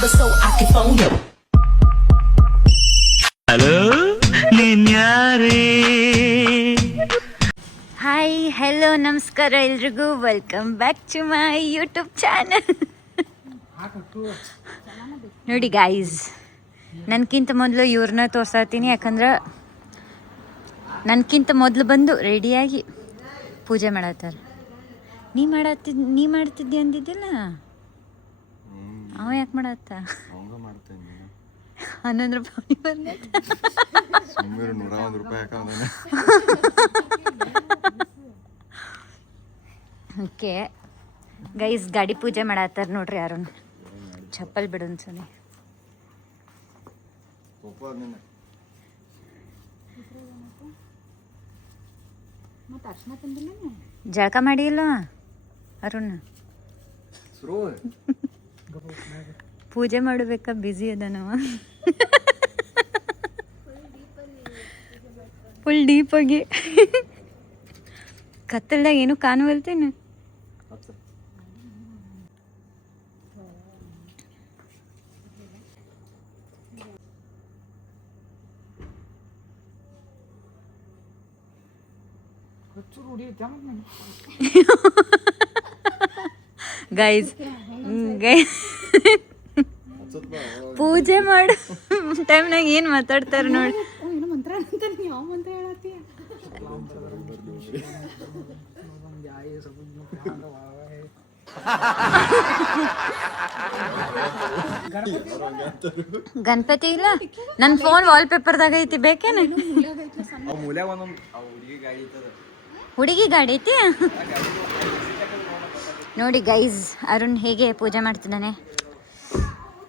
number so I can phone you. Hello ನೀನ್ಯಾರೇ? Hi hello ನಮಸ್ಕಾರ ಎಲ್ರಿಗೂ. Welcome back to my YouTube channel. ನೋಡಿ guys, ನನಗಿಂತ ಮೊದಲು ಇವ್ರನ್ನ ತೋರ್ಸಾತೀನಿ. ಯಾಕಂದ್ರೆ ನನಗಿಂತ ಮೊದಲು ಬಂದು ರೆಡಿಯಾಗಿ ಪೂಜೆ ಮಾಡತ್ತಾರ. ನೀ ಮಾಡ್ತಿದ್ದಿ ಅಂದಿದ್ದಿಲ್ಲ, ಅವ ಯಾಕೆ ಮಾಡತ್ತ? 11 ರೂಪಾಯಿ ಬಂದೈತೆ. ಓಕೆ ಗೈಸ್, ಗಾಡಿ ಪೂಜೆ ಮಾಡತ್ತಾರ ನೋಡ್ರಿ. ಯಾರು ಚಪ್ಪಲ್ ಬಿಡು ಅನ್ಸನಿ. ಜಳಕ ಮಾಡಿಲ್ಲ ಅರುಣ್? ಪೂಜೆ ಮಾಡಬೇಕಾ? ಬ್ಯುಸಿ ಅದ ನಾವು ಫುಲ್ ಡೀಪಾಗಿ. ಕತ್ತಲ್ದಾಗ ಏನು ಕಾಣುವಲ್ತೇನೆ. ಗೈಸ್ ಪೂಜೆ ಮಾಡು ಟೈಮ್ನಾಗ ಏನು ಮಾತಾಡ್ತಾರೆ ನೋಡಿ. ಗಣಪತಿ ಇಲ್ಲ, ನನ್ನ ಫೋನ್ ವಾಲ್ಪೇಪರ್ದಾಗ ಐತಿ, ಬೇಕೇನು? ಹುಡುಗಿ ಗಾಡಿ ಐತಿ ನೋಡಿ ಗೈಸ್. ಅರುಣ್ ಹೇಗೆ ಪೂಜೆ ಮಾಡ್ತಿದ್ದಾನೆ.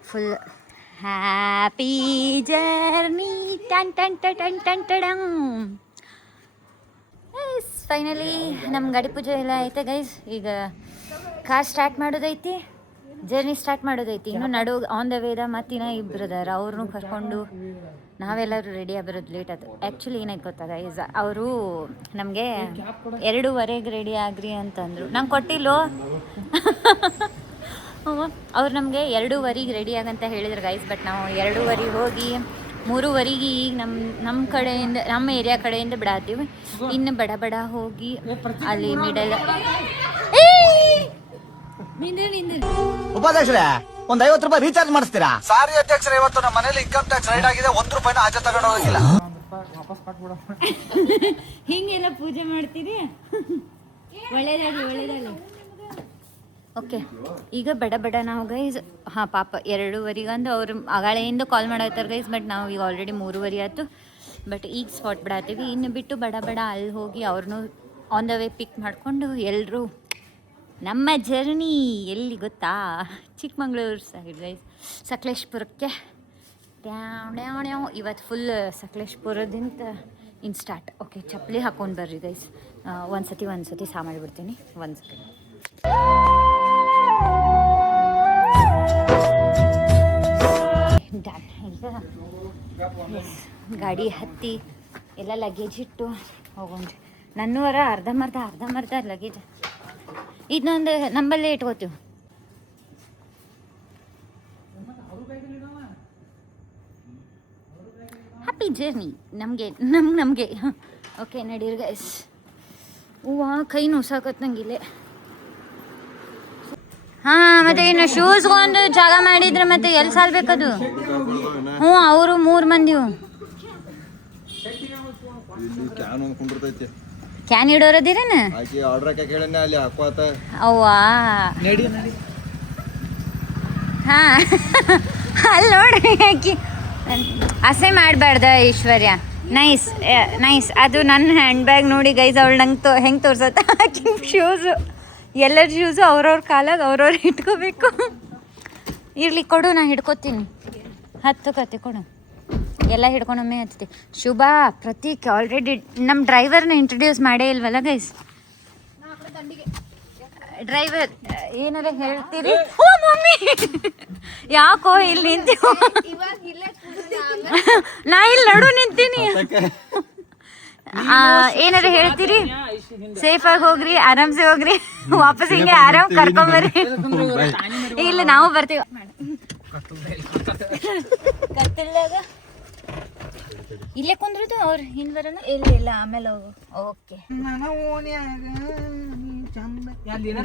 ಫುಲ್ ಹ್ಯಾಪಿ ಜರ್ನಿ ಟನ್ ಟನ್ ಟನ್ ಟನ್ ಟನ್. ಎಸ್, ಫೈನಲಿ ನಮ್ಮ ಗಾಡಿ ಪೂಜೆ ಎಲ್ಲ ಐತೆ ಗೈಸ್. ಈಗ ಕಾರ್ ಸ್ಟಾರ್ಟ್ ಮಾಡೋದೈತಿ, ಜರ್ನಿ ಸ್ಟಾರ್ಟ್ ಮಾಡೋದೈತಿ. ಇನ್ನು ನಡು ಆನ್ ದ ವೇದ ಮತ್ತಿನ ಇಬ್ಬರು ಅದಾರ, ಅವ್ರನ್ನೂ ಕರ್ಕೊಂಡು ನಾವೆಲ್ಲರೂ ರೆಡಿ ಆಗಿರೋದು ಲೇಟ್ ಆಯ್ತು. ಆ್ಯಕ್ಚುಲಿ ಏನಾಯ್ತು ಗೊತ್ತಾ ಗೈಸ್, ಅವರು ನಮಗೆ 2:15 ರೆಡಿ ಆಗ್ರಿ ಅಂತಂದರು. ನಂಗೆ ಕೊಟ್ಟಿಲ್ಲೋ ಅವ್ರು ನಮಗೆ 2:15 ರೆಡಿ ಆಗಂತ ಹೇಳಿದ್ರು ಗೈಸ್. ಬಟ್ ನಾವು 2:15 ಹೋಗಿ 3:15 ಈಗ ನಮ್ಮ ಕಡೆಯಿಂದ, ನಮ್ಮ ಏರಿಯಾ ಕಡೆಯಿಂದ ಬಿಡಾತೀವಿ. ಇನ್ನು ಬಡ ಹೋಗಿ ಅಲ್ಲಿ ಮಿಡಲ್. ಉಪಾಧ್ಯಕ್ಷರೇ, ಒಂದ್ 50 ರೂಪಾಯಿ ರೀಚಾರ್ಜ್ ಮಾಡಿಸ್ತೀರಾ? ಸಾರಿ ಅಧ್ಯಕ್ಷರೇ, ಇವತ್ತು ನಮ್ಮ ಮನೇಲಿ ಇನ್ಕಮ್ ಟ್ಯಾಕ್ಸ್ ರೈಡ್ ಆಗಿದೆ. 1 ರೂಪಾಯಿನ ಆಚೆ ತಗೊಂಡು ಹೋಗಿಲ್ಲ. ಹಿಂಗೆಲ್ಲ ಪೂಜೆ ಮಾಡ್ತೀರಿ? ಒಳ್ಳೇದಾಗಲಿ. ಓಕೆ, ಈಗ ಬಡ ನಾವು ಗೈಸ್. ಹಾಂ ಪಾಪ 2:15 ಅಂದು ಅವ್ರು ಆಗಾಳೆಯಿಂದ ಕಾಲ್ ಮಾಡತ್ತಾರ ಗೈಸ್. ಬಟ್ ನಾವು ಈಗ ಆಲ್ರೆಡಿ 3:15 ಆಯ್ತು. ಬಟ್ ಈಗ ಸ್ಪಾಟ್ ಬಿಡಾತೀವಿ. ಇನ್ನು ಬಿಟ್ಟು ಬಡ ಅಲ್ಲಿ ಹೋಗಿ ಅವ್ರನ್ನೂ ಆನ್ ದ ವೇ ಪಿಕ್ ಮಾಡಿಕೊಂಡು ಎಲ್ಲರೂ ನಮ್ಮ ಜರ್ನಿ ಎಲ್ಲಿ ಗೊತ್ತಾ? ಚಿಕ್ಕಮಂಗ್ಳೂರು ಸೈಡ್ ಗೈಸ್, ಸಕಲೇಶ್ಪುರಕ್ಕೆ. ಇವತ್ತು ಫುಲ್ ಸಕಲೇಶ್ಪುರದಿಂದ ಇನ್ ಸ್ಟಾರ್ಟ್. ಓಕೆ, ಚಪ್ಪಲಿ ಹಾಕೊಂಡು ಬರ್ರಿ ಗೈಸ್. ಒಂದ್ಸತಿ ಸಾ ಮಾಡಿಬಿಡ್ತೀನಿ. ಒಂದು ಸೆಕೆಂಡ್. ಡನ್. ಈಗ ಗಾಡಿ ಹತ್ತಿ ಎಲ್ಲ ಲಗೇಜ್ ಇಟ್ಟು ಹೋಗೋಣ್ರಿ. ನನ್ನೂರ ಅರ್ಧಂಬರ್ಧ ಲಗೇಜ್. ಇದನ್ನೊಂದು ನಂಬಲ್ಲೇ ಇಟ್ಕೋತೀವಿ. ಹ್ಯಾಪಿ ಜರ್ನಿ ನಮಗೆ. ಓಕೆ ನಡೀರಿ ಗೈಸ್. ಹೂವಾ ಕೈ ನೋಸಾಕತ್ ನಂಗಿಲ್ಲೇ. ಹಾಂ, ಮತ್ತೆ ಇನ್ನು ಶೂಸ್ಗೊಂದು ಜಾಗ ಮಾಡಿದ್ರೆ ಮತ್ತೆ ಎಲ್ಲಿ ಸಾಲ್ಬೇಕದು? ಹ್ಞೂ, ಅವರು 3 ಮಂದಿ. ಕ್ಯಾನ್ ಇಡೋರದಿರೇನ? ಅವ್ವಾ ಹಾಂ, ಅಲ್ಲಿ ನೋಡ್ರಿ ಆಕಿ ಅಸೆ ಮಾಡಬಾರ್ದ ಐಶ್ವರ್ಯ. ನೈಸ್. ಅದು ನನ್ನ ಹ್ಯಾಂಡ್ ಬ್ಯಾಗ್ ನೋಡಿ ಗೈಸ್. ಅವಳು ನಂಗೆ ಹೆಂಗೆ ತೋರ್ಸತ್ತ ಆಕಿ ಶೂಸು. ಎಲ್ಲರ ಶೂಸು ಅವ್ರವ್ರ ಕಾಲಾಗ ಅವ್ರವ್ರು ಇಟ್ಕೋಬೇಕು. ಇರ್ಲಿ ಕೊಡು, ನಾ ಹಿಡ್ಕೊತೀನಿ. ಹತ್ತು ಕೊಡು. ಎಲ್ಲ ಹಿಡ್ಕೊಂಡೊಮ್ಮೆ ಹತ್ತಿ. ಶುಭ, ಪ್ರತೀಕ್ ಆಲ್ರೆಡಿ ನಮ್ಮ ಡ್ರೈವರ್ನ ಇಂಟ್ರೊಡ್ಯೂಸ್ ಮಾಡೇ ಇಲ್ವಲ್ಲ ಗೈಸ್. ಡ್ರೈವರ್ ಏನಾರ ಹೇಳ್ತೀರಿ? ಓ ಮಮ್ಮಿ, ಯಾಕೋ ಇಲ್ಲಿ ನಿಂತೀವಿ? ನಾ ಇಲ್ಲಿ ನಡು ನಿಂತೀನಿ. ಏನಾರ ಹೇಳ್ತೀರಿ? ಸೇಫ್ ಆಗಿ ಹೋಗ್ರಿ, ಆರಾಮ್ಸೆ ಹೋಗ್ರಿ, ವಾಪಸ್ ಹಿಂಗೆ ಆರಾಮ್ ಕರ್ಕೊಂಬರ್ರಿ. ಇಲ್ಲ ನಾವು ಬರ್ತೀವಿ. ಕತ್ತಲ್ದಾಗ ಇಲ್ಲೇ ಕುಂದ್ರದು ಅವ್ರು ಹಿಂದ್ ಬರಲ್ಲ. ಇಲ್ಲ ಆಮೇಲೆ ಹೋಗು. ಓಕೆ,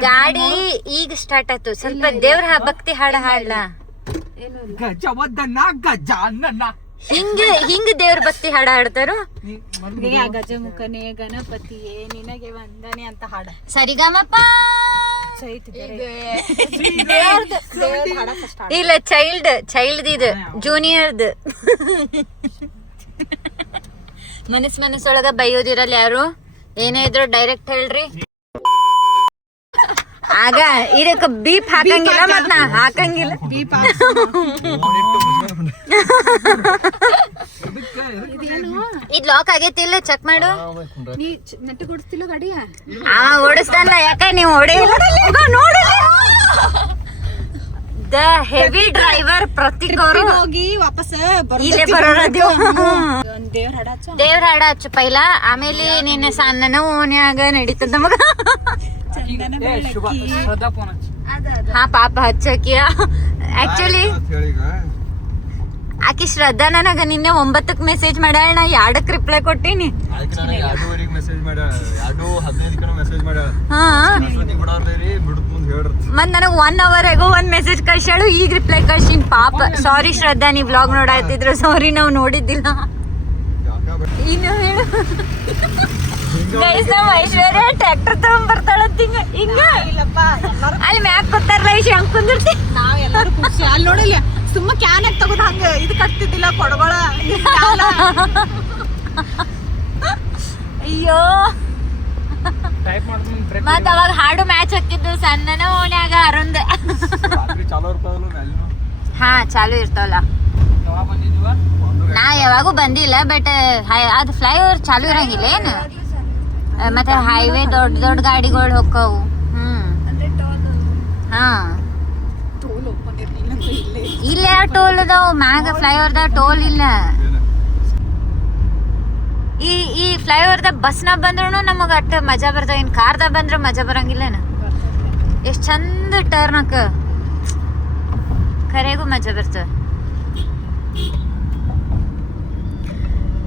ಗಾಡಿ ಈಗ ಸ್ಟಾರ್ಟ್ ಆಯ್ತು. ಸ್ವಲ್ಪ ದೇವ್ರ ಭಕ್ತಿ ಹಾಡ ಹಾಡ್ಲಾ? ಹಿಂಗ ದೇವ್ರ ಭಕ್ತಿ ಹಾಡ ಹಾಡ್ತಾರು. ಗಜಮುಖನೇ ಗಣಪತಿಯೇ ನಿನಗೆ ವಂದನೆ ಅಂತ ಹಾಡ. ಸರಿಗಮಪ ಇಲ್ಲ, ಚೈಲ್ಡ್ ಇದು ಜೂನಿಯರ್ದು. ಮನಸ್ಸೊಳಗ ಬೈಯೋದಿರಲ್ಲ ಯಾರು, ಏನೇ ಇದ್ರು ಡೈರೆಕ್ಟ್ ಹೇಳ್ರಿ. ಆಗ ಇದಕ್ಕೆ ಬೀಪ್ ಹಾಕಂಗಿಲ್ಲ, ಮತ್ ನಾ ಹಾಕಂಗಿಲ್ಲ. ಇದ್ ಲಾಕ್ ಆಗೈತಿಲ್ಲ, ಚೆಕ್ ಮಾಡು. ಓಡಿಸ್ತಾನಲ್ಲ, ಯಾಕ ನೀವು ದ ಹೆವಿ ಡ್ರೈವರ್ ಪ್ರತೀಕ್ ಅವರು ಹೋಗಿ ವಾಪಸ್ ಇಲ್ಲೇ ಬರೋದು. ದೇವ್ರ ಹಾಡ ಹಚ್ಚು ಪೈಲ, ಆಮೇಲೆ ನಿನ್ನೆ ಸಣ್ಣನ ಓನ್ಯಾಗ ನಡೀತದ ನಮಗ. ಹಾ ಪಾಪ ಹಚ್ಚಕಿಯ. ಆಕ್ಚುಲಿ ಆಕಿ ಶ್ರದ್ಧಾ ನನಗ ನಿನ್ನೆ 9ಕ್ಕೆ ಮೆಸೇಜ್ ಮಾಡ್ಯಾಳ, ನಾ 2ಕ್ಕೆ ರಿಪ್ಲೈ ಕೊಟ್ಟಿನಿ. ಮತ್ ನನಗ್ 1 ಅವರ್ಗೂ ಒಂದ್ ಮೆಸೇಜ್ ಕಳ್ಸಾಳು, ಈಗ ರಿಪ್ಲೈ ಕಳ್ಸಿನ್. ಪಾಪ ಸಾರಿ ಶ್ರದ್ಧಾ, ನೀವ್ ವ್ಲಾಗ್ ನೋಡಾತಿದ್ರು. ಸಾರಿ, ನಾವ್ ನೋಡಿದ್ದಿಲ್ಲ. ಇನ್ನು ಹೇಳು ಗೈಸ್, ನಮ್ಮ ಐಶ್ವರ್ಯ ಟ್ರ್ಯಾಕ್ಟರ್ ತಗೊಂಡ್ ಬರ್ತಾಳಂತ. ಹಿಂಗ ಅಲ್ಲಿ ಮ್ಯಾಕ್ ಕೂತಾರಲ್ಲ, ಐಶ್ ಹಂಗ್ ಕುಂದಿರ್ತಿ. ನಾವ್ ಎಲ್ಲಾರು ಖುಷಿ. ಅಲ್ಲಿ ನೋಡಿಲ್ಲ, ಸುಮ್ಮ ಕ್ಯಾನ್ ತಗೋದ್ ಹಂಗ ಇದು ಕಟ್ತಿದ್ದಿಲ್ಲ ಕೊಡಗಳ. ಅಯ್ಯೋ, ಮತ್ ಅವಾಗ ಹಾಡು ಮ್ಯಾಚ್ ಹಾಕಿದ್ದು ಸಣ್ಣನ ಓಣ್ಯಾಗ ಅರುಂದ್. ಹಾ ಚಾಲು ಇರ್ತಾವಲ್ಲ. ನಾ ಯಾವಾಗೂ ಬಂದಿಲ್ಲ, ಬಟ್ ಅದು ಫ್ಲೈಓವರ್ ಚಾಲು ಇರಂಗಿಲ್ಲ ಏನು? ಮತ್ತೆ ಹೈವೇ ದೊಡ್ಡ ಗಾಡಿಗಳು ಹೋಕ್ಕವು. ಹಾ, ಇಲ್ಲೇ ಟೋಲ್ ಅದಾವ ಮ್ಯಾಗ. ಫ್ಲೈಓವರ್ದಾಗ ಟೋಲ್ ಇಲ್ಲ. ಈ ಫ್ಲೈಓವರ್ದಾಗ ಬಸ್ನಾಗ ಬಂದ್ರು ನಮಗ ಅಟ್ಟ ಮಜಾ ಬರ್ತಾವ. ಇನ್ ಕಾರ್ದಾಗ ಬಂದ್ರೆ ಮಜಾ ಬರಂಗಿಲ್ಲನ. ಎಷ್ಟ್ ಚಂದ ಟರ್ನಕ, ಖರೆಗೂ ಮಜಾ ಬರ್ತದ.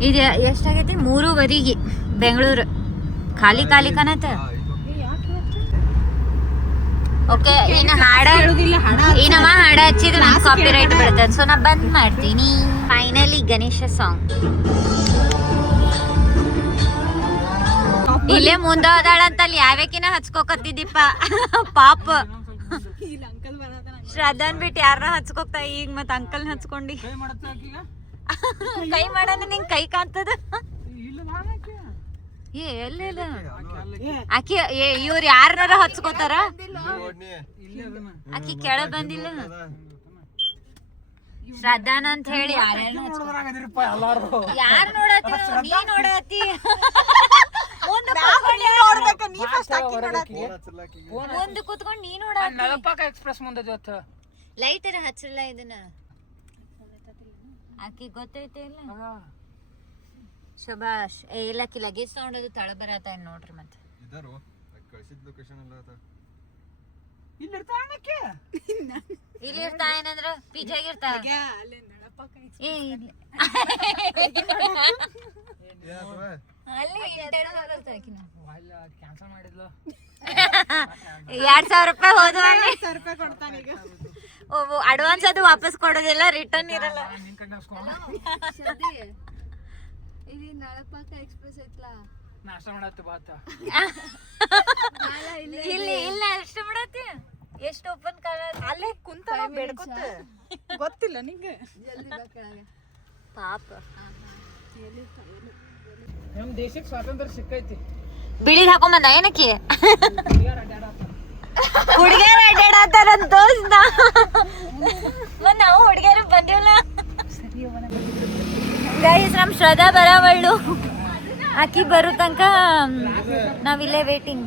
ಇದು ಎಷ್ಟಾಗೈತಿ? 3:15 ಬೆಂಗಳೂರು. ಖಾಲಿ ಕಾಣತ್ತ. ಓಕೆ, ಇನ್ನು ಏನವ ಹಾಡ ಹಚ್ಚಿದ್ರೆ ನಾನು ಕಾಪಿ ರೈಟ್ ಬರ್ತದೆ. ಸೊ ನಾ ಬಂದ್ ಮಾಡ್ತೀನಿ. ಫೈನಲಿ ಗಣೇಶ ಸಾಂಗ್ ಇಲ್ಲೇ ಮುಂದ ಅದಾಳಂತ. ಅಲ್ಲಿ ಯಾವ್ಯಾಕಿನ ಹಚ್ಕೋಕತ್ತಿದ್ದಿಪ್ಪ ಪಾಪ. ಶ್ರದ್ಧಾನ್ ಬಿಟ್ಟು ಯಾರನ್ನ ಹಚ್ಕೋಕ್ತಾ ಈಗ. ಮತ್ ಅಂಕಲ್ ಹಚ್ಕೊಂಡಿ ಕೈ ಮಾಡಣ. ನಿಂಗ್ ಕೈ ಕಾಣ್ತದ? ಎಲ್ಲ ಆಕಿ ಇವ್ರು ಯಾರನಾರ ಹಚ್ಕೋತಾರ. ಆಕಿ ಕೆಳ ಬಂದಿಲ್ಲ. ಶ್ರದ್ಧಾನ ಅಂತ ಹೇಳಿ ಯಾರು ನೋಡತ್ತಿ? ನೀ ನೋಡತ್ತಿ ಮುಂದೆ ಕೂತ್ಕೊಂಡ್ ನೀ ನೋಡ. ಎಕ್ಸ್ಪ್ರೆಸ್ ಮುಂದೆ ಲೈಟರ ಹಚ್ಚಲ್ಲ ಇದನ್ನ. ಆಕಿ ಗೊತ್ತೈತೆ ಇಲ್ಲ. ಶಬಾಷ್. ಇಲ್ಲಕಿ ಲಗೇಜ್ ತಗೊಂಡದು ತಳ ಬರತ್ತ ನೋಡ್ರಿ. ಮತ್ತೆ ಇಲ್ಲಿ ಇರ್ತಾ ಏನಂದ್ರ ಪಿಜ್ಜಾಗ ಇರ್ತಾ. ಕ್ಯಾನ್ಸಲ್ ಮಾಡಿದ್ಲು. 2,000 ರೂಪಾಯಿ ಹೋದ್ವ. ಅಡ್ವಾನ್ಸ್ ಅದು ವಾಪಸ್ ಕೊಡೋದಿಲ್ಲ, ರಿಟರ್ನ್ ಇರಲ್ಲ. ನಾಷ್ಟ ಮಾಡತ್ತಿ ಬಾತ ಇಲ್ಲಿ ಇಲ್ಲ ಅಷ್ಟ ಮಾಡತ್ತಿ. ಎಷ್ಟು ಓಪನ್ ಕಾಲ ಅಲ್ಲೇ ಕುಂತ ಬೇಡ್ಕೊತ ಗೊತ್ತಿಲ್ಲ ನಿಂಗೆ. ಪಾಪ ನಮ್ ದೇಶಕ್ಕೆ ಸ್ವಾತಂತ್ರ್ಯ ಸಿಕ್ಕೈತಿ. ಬಿಳಿದ್ ಹಾಕೊಂಬಂದ ಏನಕ್ಕೆ? ಹುಡುಗಿಯರು ಅಡ್ಡಾಡತ್ತಾರ ದೋಸ್ತ. ಮತ್ ನಾವು ಹುಡುಗಿಯರು ಬಂದಿವಲ್ಲ. ಗೈಸ್, ನಮ್ ಶ್ರದ್ಧಾ ಬರವಳ್ಳು. ಆಕಿ ಬರೋ ತನಕ ನಾವಿಲ್ಲೇ ವೇಟಿಂಗ್.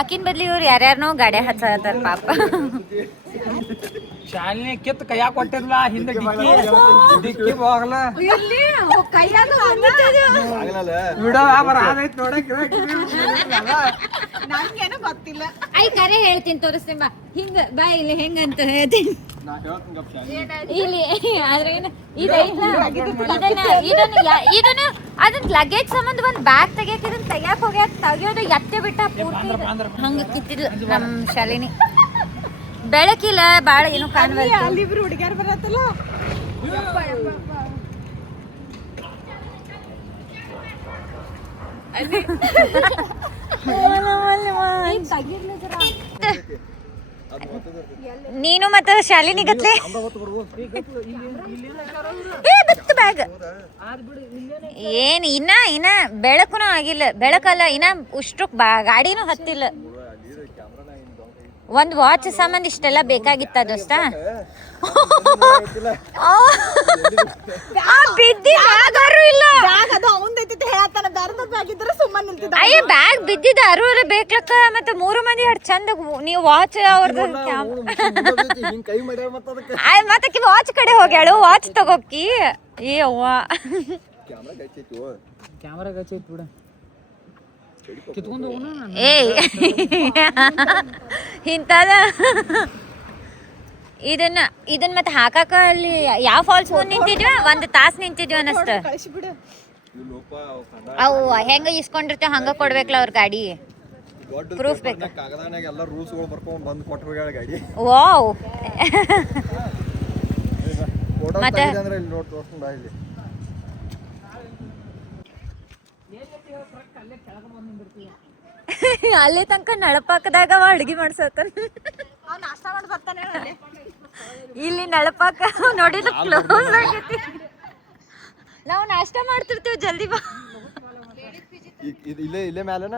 ಆಕಿನ್ ಬದ್ಲಿ ಇವ್ರು ಯಾರ್ಯಾರನೋ ಗಾಡಿ ಹಚ್ಚತಾರ ಪಾಪ. ಶಾಲಿನಿ ಕಿತ್ತು ಕೈಯಾಗ ಕೊಟ್ಟಿದ್ಲ, ಹಿಂದೆ ಡಿಕ್ಕಿ ಹೋಗಲ್ಲ. ಕೈಯಾಗ ವಿಡಿಯೋ ಬರ ಆದೈತ್ ನೋಡಕ್. ನಂಗೇನು ಗೊತ್ತಿಲ್ಲ. ಐ ಕರೆ ಹೇಳ್ತೀನಿ ತೋರಿಸ್ತೀನಿ ಬಾ. ಹಿಂಗ ಬಾ ಇಲ್ಲಿ ಹೆಂಗಂತ ಹೇಳ್ತೀನಿ ಇಲ್ಲಿ. ಆದ್ರೆ ಇದನ್ನ ಅದನ್ನ ಲಗೇಜ್ ಸಂಬಂಧ ಒಂದ್ ಬ್ಯಾಗ್ ತೆಗಿಯಕ್ ಇದನ್ನ ತೆಗಿಯೋದು ಎತ್ತೆ ಬಿಟ್ಟ ಪೂರ್ತಿ ಹಂಗ ಕಿತ್ತಿದ್ಲು ನಮ್ ಶಾಲಿನಿ. ಬೆಳಕಿಲ್ಲ ಬಾಳ ಏನು ಕಾಣುವಲ್ತು. ಅಲ್ಲಿಬ್ರು ಹುಡುಗಿಯರ್ ಬರತ್ತಲ್ಲ. ನೀನು ಮತ್ತ ಶಾಲಿನಿ ಗತ್ಲೆ ಬ್ಯಾಗ್ ಏನ್ ಇನ್ನ ಬೆಳಕುನು ಆಗಿಲ್ಲ. ಬೆಳಕಲ್ಲ ಇನ್ನ ಉಷ್ಟ್ರಕ್ ಗಾಡಿನೂ ಹತ್ತಿಲ್ಲ. ಒಂದ್ ವಾಚ್ ಸಂಬಂಧ ಇಷ್ಟೆಲ್ಲ ಬೇಕಾಗಿತ್ತ ದೋಸ್ತ. ಅಯ್ಯ ಬ್ಯಾಗ್ ಬಿದ್ದಿದ್ದ ಅರುವರೆ ಬೇಕ್ಲಕ್ಕ. ಮತ್ತೆ 3 ಮಂದಿ ಅಷ್ಟ್ ಚಂದ ನೀವು ವಾಚ್ ಅವ್ರದ್ದು ಮತ್ತೆ ವಾಚ್ ಕಡೆ ಹೋಗ್ಯಾಳು. ವಾಚ್ ತಗೋಕಿ. ಏ ಅವ್ವ ಕ್ಯಾಮರಾ ಗಚ್ಚೈತಿ ಬಿಡ. ಕಿತ್ಕೊಂಡು ಏಯ್ ಇಂತದ ಇದನ್ನ ಮತ್ತೆ ಹಾಕಾಕ ಅಲ್ಲಿ ಯಾವ ಫಾಲ್ಸ್ ಮುಂದೆ ನಿಂತಿದ್ವಿ 1 ತಾಸು ನಿಂತಿದ್ವಿ ಅನ್ನಿಸ್ತ. ಅವು ಹೆಂಗ ಇಸ್ಕೊಂಡಿರ್ತೇವ ಹಂಗ ಕೊಡ್ಬೇಕಲ್ಲ ಅವ್ರ ಗಾಡಿ ಪ್ರೂಫ್ ಬೇಕು. ವಾವ್ ಮತ್ತೆ ಅಲ್ಲಿ ತನಕ ನಳಪಾಕದಾಗ ಅಡ್ಗಿ ಮಾಡ್ಸತ್ತಾನ. ಇಲ್ಲಿ ನಳಪಾಕ ನೋಡಿದ ಕ್ಲೋಸ್ ಆಗೈತಿ. ನಾವು ನಾಷ್ಟ ಮಾಡ್ತಿರ್ತೀವಿ ಜಲ್ದಿ ಬಾ. ಇಲ್ಲೇ ಮ್ಯಾಲನ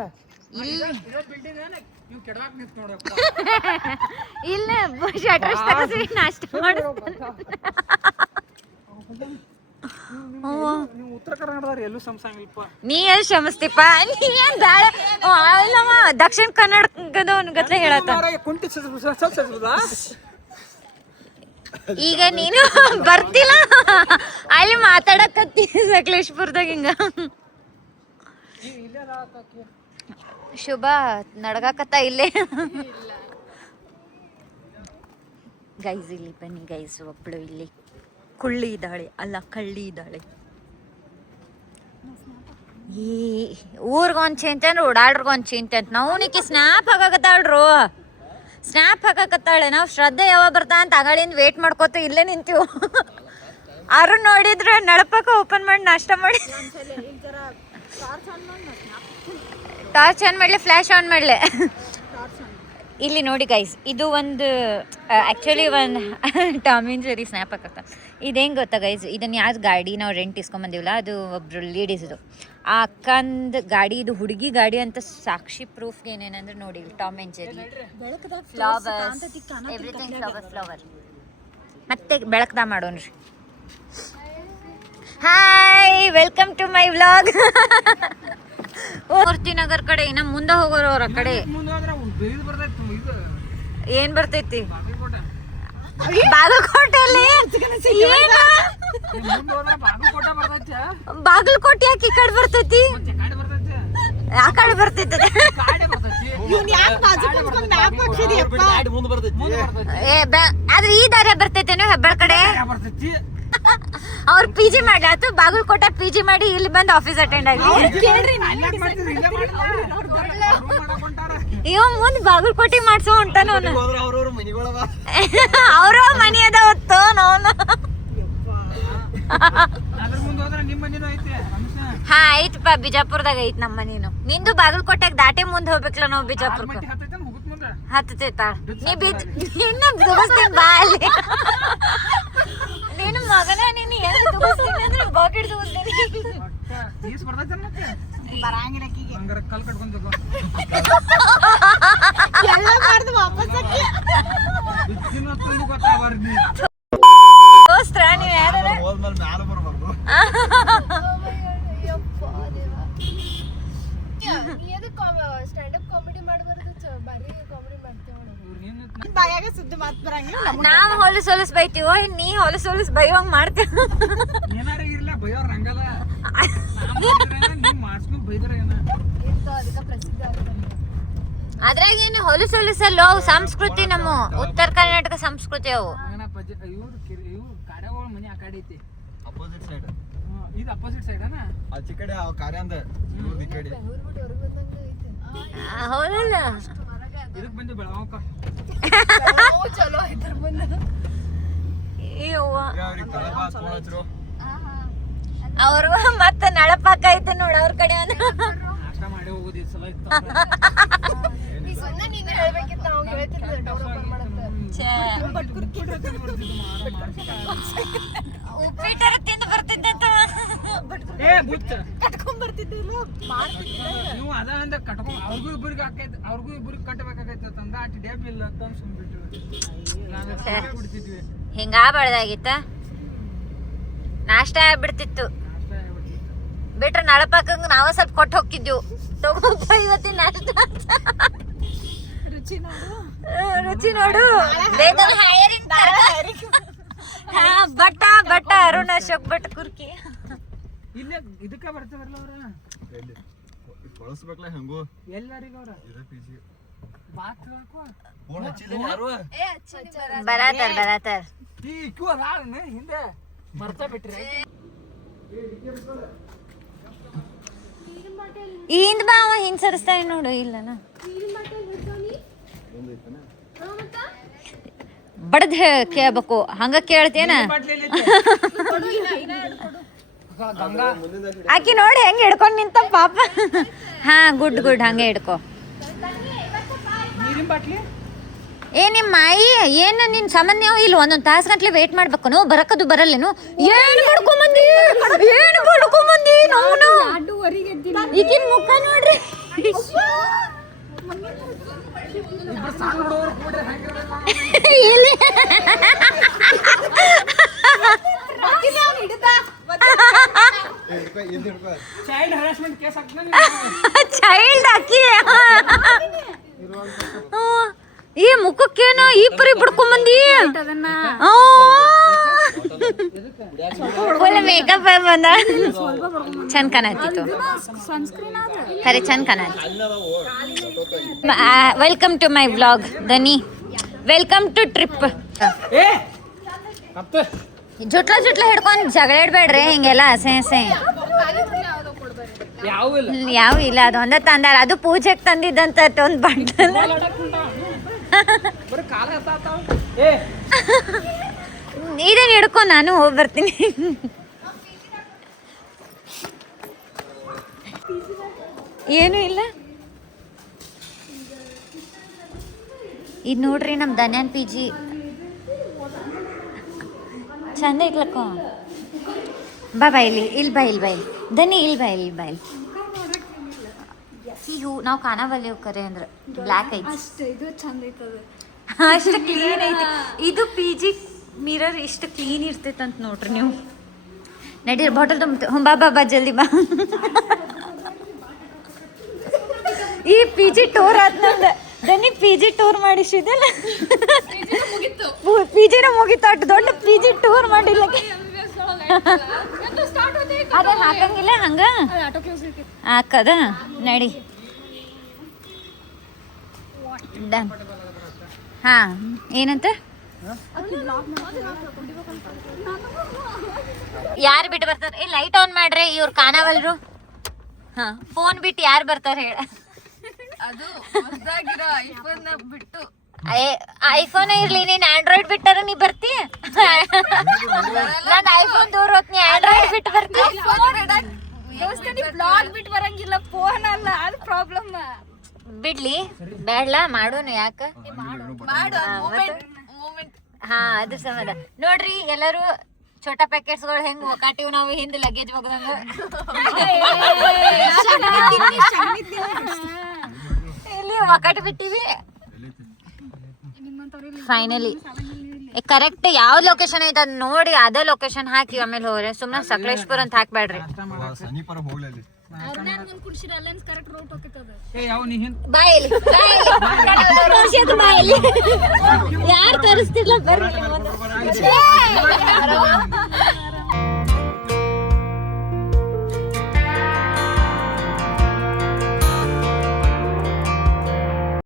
ಇಲ್ಲ ಶಟರ್ಸ್ ತಗಸಿ ನಾಷ್ಟ ಮಾಡಿಸ್ತಾನೆ. ನೀವು ಉತ್ತರ ಕರ್ನಾಟಕದವ್ರು ಎಲ್ಲೂ ಸಂಸಂಗಿಲ್ಪ. ನೀ ಎಲ್ಲಿ ಶ್ರಮಿಸ್ತಿಪ್ಪ. ನೀ ಏನ್ ಬ್ಯಾಳ ಇಲ್ಲಮ್ಮ ದಕ್ಷಿಣ ಕನ್ನಡದವನ್ ಗತ್ಲೆ ಹೇಳತ್ತ. ಈಗ ನೀನು ಬರ್ತಿಲ್ಲ ಅಲ್ಲಿ ಮಾತಾಡಕತ್ತಿ ಸಕಲೇಶ್ಪುರದಾಗ ಹಿಂಗ. ಶುಭ ನಡ್ಗಾಕತ್ತ ಇಲ್ಲೇ. ಗೈಸ್ ಇಲ್ಲಿ ಬನ್ನಿ ಗೈಸ್. ಒಬ್ಳು ಇಲ್ಲಿ ಕುಳ್ಳಿ ಇದ್ದಾಳೆ ಅಲ್ಲ ಕಳ್ಳಿ ಇದ್ದಾಳೆ. ಈ ಊರ್ಗೊಂದು ಚಿಂತೆ ಅಂದ್ರೆ ಓಡಾಡ್ರಿಗೊಂದು ಚಿಂತೆ ಅಂತ. ನಾವು ಸ್ನ್ಯಾಪ್ ಹಾಕಾಕತ್ತಾಳ್ರು. ಸ್ನ್ಯಾಪ್ ಹಾಕಾಕತ್ತಾಳೆ. ನಾವು ಶ್ರದ್ಧೆ ಯಾವಾಗ ಬರ್ತಾ ಅಂತ ಅಗಳಿಂದ ವೇಟ್ ಮಾಡ್ಕೋತ ಇಲ್ಲೇ ನಿಂತೀವಿ. ಅರು ನೋಡಿದ್ರೆ ನಳಪಕ್ಕ ಓಪನ್ ಮಾಡಿ ನಾಷ್ಟ ಮಾಡಿ ಟಾರ್ಚ್ ಆನ್ ಮಾಡಲಿ ಫ್ಲ್ಯಾಶ್ ಆನ್ ಮಾಡಲಿ. ಇಲ್ಲಿ ನೋಡಿ ಗೈಸ್ ಇದು ಒಂದು ಆ್ಯಕ್ಚುಲಿ ಒಂದು ಟಾಮ್ ಆ್ಯಂಡ್ ಜೆರ್ರಿ ಸ್ನ್ಯಾಪ್ ಹಾಕಕ್ಕ. ಇದೇನು ಗೊತ್ತಾ ಗೈಸ್, ಇದನ್ನು ಯಾವ್ದು ಗಾಡಿ ನಾವು ರೆಂಟ್ ಇಸ್ಕೊಂಬಂದಿವಲ್ಲ ಅದು ಒಬ್ಬರು ಲೇಡೀಸ್ದು. ಆ ಅಕ್ಕಂದು ಗಾಡಿ ಇದು ಹುಡುಗಿ ಗಾಡಿ ಅಂತ ಸಾಕ್ಷಿ ಪ್ರೂಫ್ಗೆ ಏನೇನಂದ್ರೆ ನೋಡಿ Tom and Jerry flowers everything flower ಮತ್ತೆ ಬೆಳಕದ ಮಾಡೋಣ್ರಿ. Hi welcome to my vlog. Murthy Nagar ಕಡೆ ಇನ್ನ ಮುಂದೆ ಹೋಗೋರು ಅವ್ರ ಕಡೆ ಏನ್ ಬರ್ತೈತಿ ಬಾಗಲಕೋಟೆಯಲ್ಲಿ. ಬಾಗಲಕೋಟೆ ಯಾಕೆ ಈ ಕಡೆ ಬರ್ತೈತಿ? ಆ ಕಡೆ ಬರ್ತೈತಿ. ಆದ್ರೆ ಈ ದಾರಿ ಬರ್ತೈತೇನು ಹೆಬ್ಬಳ ಕಡೆ? ಅವ್ರು PG ಮಾಡ್ಲಿ ಆತು ಬಾಗಲಕೋಟೆ PG ಮಾಡಿ ಇಲ್ಲಿ ಬಂದು ಆಫೀಸ್ ಅಟೆಂಡ್ ಆಗಿ ಇವ ಮುಂದ್ ಬಾಗಲಕೋಟೆ ಮಾಡ್ಸೋ ಹೊಂಟಾನ ಅವ್ರ ಮನಿ ಅದ ಹೊತ್ತು ನೋನು. ಹಾ ಐತಪ್ಪ ಬಿಜಾಪುರದಾಗ ಐತ್ ನಮ್ಮ ಮನಿನು. ನಿಂದು ಬಾಗಲಕೋಟೆಗೆ ದಾಟಿ ಮುಂದೆ ಹೋಗ್ಬೇಕಲ್ಲ ನಾವು ಬಿಜಾಪುರಕ್ಕೆ. ಹತ್ತೈತಾ ನೀ ಇನ್ನ ದುಬಸ್ತೀನಿ ಬಾ ಅಲ್ಲಿ. ನೀನು ಮಗನ ನೀನು ಹೆಂಗ್ ದುಬಸ್ತೀನಿ ಅಂದ್ರೆ ಬಾಕೆಟ್ ದುಬಸ್ತೀನಿ. ದೋಸ್ತ್ರ ನೀವ್ ಯಾರ ನಾವ್ ಹೊಲಸ್ ಹೊಲಸ್ ಬೈತೀವೋ ನೀ ಹೊಲಸ್ ಹೊಲಸ್ ಬೈಯೋಂಗ್ ಮಾಡ್ತೀವ. ಮಾಡ್ಸ್ಕೊಂಡ್ ಬೈದಾರ ಏನ ಅದ್ರಾಗ ಏನು ಹೊಲಸಲ್ಲೋ ಅವು ಸಂಸ್ಕೃತಿ, ನಮ್ಮ ಉತ್ತರ ಕರ್ನಾಟಕ ಸಂಸ್ಕೃತಿ ಅವು. ಇವ್ರು ಕಾರ್ಯಗಳ ಮನೆ ಆ ಕಡೆ ಐತಿ, ಅಪೋಸಿಟ್ ಸೈಡ್. ಇದು ಅಪೋಸಿಟ್ ಸೈಡ್ ಅಣ್ಣ, ಆಚೆ ಕಡೆ ಆ ಕಾರ್ಯ ಅಂದ ಇವ್ರದ್ದು ಈ ಕಡೆ. ಹೌದಲ್ಲ, ಇದಕ್ ಬಂದು ಬೆಳಗಾವಕ್ಕ ಅವ್ರಿಗೆ ಕಳಪ ಫೋನ್ ಹಚ್ರು. ಅವ್ರು ಮತ್ತೆ ನಳಪಾಕ ಐತೆ ನೋಡ ಅವ್ರ ಕಡೆ ಒಂದು. ನಾಷ್ಟ ಮಾಡಿ ಹೋಗೋದು ಈ ಸಲ ಇತ್ತು. ಉಪ್ಪಿಟ್ಟರ ತಿಂದು ಬರ್ತಿದ್ದೆ ಏ ಬುಚ್ಚ ಕಟ್ಕೊಂಡ್ ಬರ್ತಿದ್ದಿಲ್ಲ ನೀವು ಅದ ಅಂದ ಕಟ್ಕೊಂಡ್ ಅವ್ರಿಗೂ ಇಬ್ಬರಿಗೆ ಹಾಕೈತಿ, ಅವ್ರಿಗೂ ಇಬ್ಬರಿಗೆ ಕಟ್ಟಬೇಕಾಗೈತೆ ಅಂದ ಅಟ್ ಡ್ಯಾಬ್ ಇಲ್ಲ ಅಂತ ಸುಮ್ಬಿಟ್ರು. ಬಿಡ್ತಿದ್ವಿ, ಹಿಂಗಾಗ್ಬಾರ್ದಾಗಿತ್ತ, ನಾಷ್ಟ ಆಗ್ಬಿಡ್ತಿತ್ತು. ನಾಷ್ಟ ಆಗ್ಬಿಡ್ತಿತ್ತು. ಬಿಟ್ರೆ ನಳಪಾಕಂಗ್ ನಾವ ಸ್ವಲ್ಪ ಕೊಟ್ಟು ಹೋಗಿದ್ವು, ತಗೋಪ್ಪ ಇವತ್ತಿನ ನಾಷ್ಟ. ರುಚಿ ನೋಡು, ರುಚಿ ನೋಡು. ಬೇಗನೆ hiring ಹಾ, ಬಟ್ಟ ಅರುಣ ಅಶೋಕ್ ಭಟ್ ಕುರ್ಕಿ. ಇಲ್ಲೇ ಇದಕ್ಕೆ ಬರ್ತಾರಲ್ಲ ಅವ್ರ, ಎಲ್ಲಿ ಬಳಸ್ಬೇಕಲ್ಲ ಹೆಂಗೋ ಎಲ್ಲರಿಗೂ ಅವ್ರ ಇದೇ ಪಿಜಿ ಬಾತ್ ಹೇಳ್ಕೊ. ಫೋನ್ ಹಚ್ಚಿಲ್ಲ ಯಾರು. ಬರಾತಾರ ಈ ಕ್ಯೂ ಅದ ಹಿಂದೆ ಮರ್ತಾ ಬಿಟ್ರಿ. ಹಿಂದ್ ಬಾ, ಅವ ಹಿಂದ್ ಸರಿಸ್ತಾನೆ ನೋಡು. ಇಲ್ಲನ ಬಡ್ದ್ ಕೇಳ್ಬೇಕು, ಹಂಗ ಕೇಳ್ತೇನ? ಗಂಗಾ ಆಕಿ ನೋಡಿ ಹೆಂಗ್ ಹಿಡ್ಕೊಂಡ್ ನಿಂತ ಪಾಪ. ಹಾ, ಗುಡ್ ಹಂಗೆ ಹಿಡ್ಕೊ. ನೀರಿನ ಬಾಟ್ಲಿ ಏ ನಿಮ್ಮ ಮಾಯಿ ಏನ ನಿನ್ ಸಂಬಂಧ ನೀವು ಇಲ್ಲಿ ಒಂದೊಂದ್ ತಾಸು ಗಂಟ್ಲೆ ವೇಟ್ ಮಾಡ್ಬೇಕು. ನಾವು ಬರಕದು ಬರಲ್ಲೇನು? ಏನ್ ಮಾಡ್ಕೊಂಬಂದಿ ನಾವು ಈಗಿನ ಮುಖ ನೋಡ್ರಿ. ಸಣ್ಣ ಹುಡುಗರು ಕೂಡ್ರೆ ಹೆಂಗಿರಲ್ಲ. ಇಲ್ಲಿ ಚೈಲ್ಡ್ ಹರಾಸ್ಮೆಂಟ್ ಕೇಸ್ ಹಾಕ್ತಾನೆ. ಚೈಲ್ಡ್ ಹಾಕಿ ಈ ಮುಖಕ್ಕೇನು ಈ ಪರಿ ಬಿಡ್ಕೊಂಬಂದಿ. ಫುಲ್ ಮೇಕಪ್ ಬಂದ, ಚಂದ ಕಾಣತ್ತಿತ್ತು, ಖರೆ ಚಂದ ಕಾಣತ್ತಿ. ವೆಲ್ಕಮ್ ಟು ಮೈ ವ್ಲಾಗ್ ದನಿ, ವೆಲ್ಕಮ್ ಟು ಟ್ರಿಪ್. ಏ ಅಪ್ಪ ಜುಟ್ಲ ಹಿಡ್ಕೊಂಡು ಜಗಳ ಇಡ್ಬೇಡ್ರಿ ಹಿಂಗೆಲ್ಲ ಹಸೆ ಯಾವ ಇಲ್ಲ ಯಾವ ಇಲ್ಲ. ಅದೊಂದ ತಂದಾರ, ಅದು ಪೂಜೆಗೆ ತಂದಿದ್ದಂತ ಒಂದು ಬಾಟಲ್. ಬರೀ ಕಾಲ ಎತ್ತಾತಾವ. ಏ ಇದನ್ನ ಹಿಡ್ಕೊಂಡು ನಾನು ಹೋಗಿ ಬರ್ತೀನಿ. ಏನು ಇಲ್ಲ. ಇದು ನೋಡ್ರಿ ನಮ್ಮ ಧನ್ಯಾನ್ ಪಿ ಜಿ ಚಂದ ಐತ್ಲಕ್ಕ. ಬಾ ಇಲ್ಲಿ ಬಾ ಧನಿ ಇಲ್ಲಿ ಬಾ ಹೂ ನಾವು ಕಾಣವಲ್ಲಿ ಕರೆ ಅಂದ್ರೆ ಬ್ಲ್ಯಾಕ್ ಐತಿ, ಅಷ್ಟು ಕ್ಲೀನ್ ಐತಿ. ಇದು ಪಿ ಜಿ ಮಿರರ್ ಇಷ್ಟು ಕ್ಲೀನ್ ಇರ್ತೈತಂತ ನೋಡ್ರಿ ನೀವು. ನಡೀರಿ ಬಾಟಲ್ ತುಂಬ ಬಾ ಜಲ್ದಿ ಬಾ. ಈ ಪಿ ಜಿ ಟೂರ್ ಆತ್ ನಂದು. ದನಿ ಪಿ ಜಿ ಟೂರ್ ಮಾಡಿಸಿದಲ್ಲ, ಪಿ ಜಿನ ಮುಗಿತು. ಅಷ್ಟು ದೊಡ್ಡ ಪಿ ಜಿ ಟೂರ್ ಮಾಡಿಲ್ಲ. ಅದ ಹಾಕಂಗಿಲ್ಲ ಹಂಗ ಹಾಕದ. ನಡಿ ಡನ್. ಹಾ ಏನಂತ ಯಾರು ಬಿಟ್ಟು ಬರ್ತಾರ? ಏ ಲೈಟ್ ಆನ್ ಮಾಡ್ರೆ, ಇವ್ರು ಕಾಣವಲ್ರು. ಹಾ, ಫೋನ್ ಬಿಟ್ಟು ಯಾರು ಬರ್ತಾರ ಹೇಳ? ಐಫೋನ್ ಇರ್ಲಿ, ನೀನ್ ಆಂಡ್ರಾಯ್ಡ್ ಬಿಟ್ಟಾರ ನೀ ಬರ್ತಿ? ನಾನು ಐಫೋನ್ ದೂರ ಹೋತ್, ನೀ ಆಂಡ್ರಾಯ್ಡ್ ಬಿಟ್ಟು ಬರ್ತಿ? ಬಿಟ್ಟು ಬರಂಗಿಲ್ಲ, ಫೋನ್ ಅಲ್ಲ ಅದು ಪ್ರಾಬ್ಲಮ್. ಬಿಡ್ಲಿ ಬೇಡ್ಲಾ ಮಾಡೋನು ಯಾಕ? ಹಾ, ಅದು ಸಮದ ನೋಡ್ರಿ. ಎಲ್ಲರೂ ಛೋಟಾ ಪ್ಯಾಕೆಟ್ಸ್ಗಳು ಹೆಂಗ್ ಒಕಾಟಿವ್ ನಾವು ಹಿಂದೆ ಲಗೇಜ್ ಹೋಗದಂಗ. ಇಲ್ಲಿ ಒಕಾಟಿ ಬಿಟ್ಟಿವಿ. ಫೈನಲಿ ಕರೆಕ್ಟ್ ಯಾವ ಲೊಕೇಶನ್ ಐತೆ ಅದ್ ನೋಡಿ ಅದೇ ಲೊಕೇಶನ್ ಹಾಕಿ ಆಮೇಲೆ ಹೋಗ್ರಿ. ಸುಮ್ನೆ ಸಕಲೇಶ್ಪುರ ಅಂತ ಹಾಕ್ಬೇಡ್ರಿ. ಸನಿಪರ ಹೋಗ್ಲಿ. ಏ ಯಾವ ನೀ ಹಿಂದ್ ಬಾಯಲ್ಲಿ ಯಾರು ತೋರಿಸ್ತಿರ್ಲ ಬರ್ರಿ.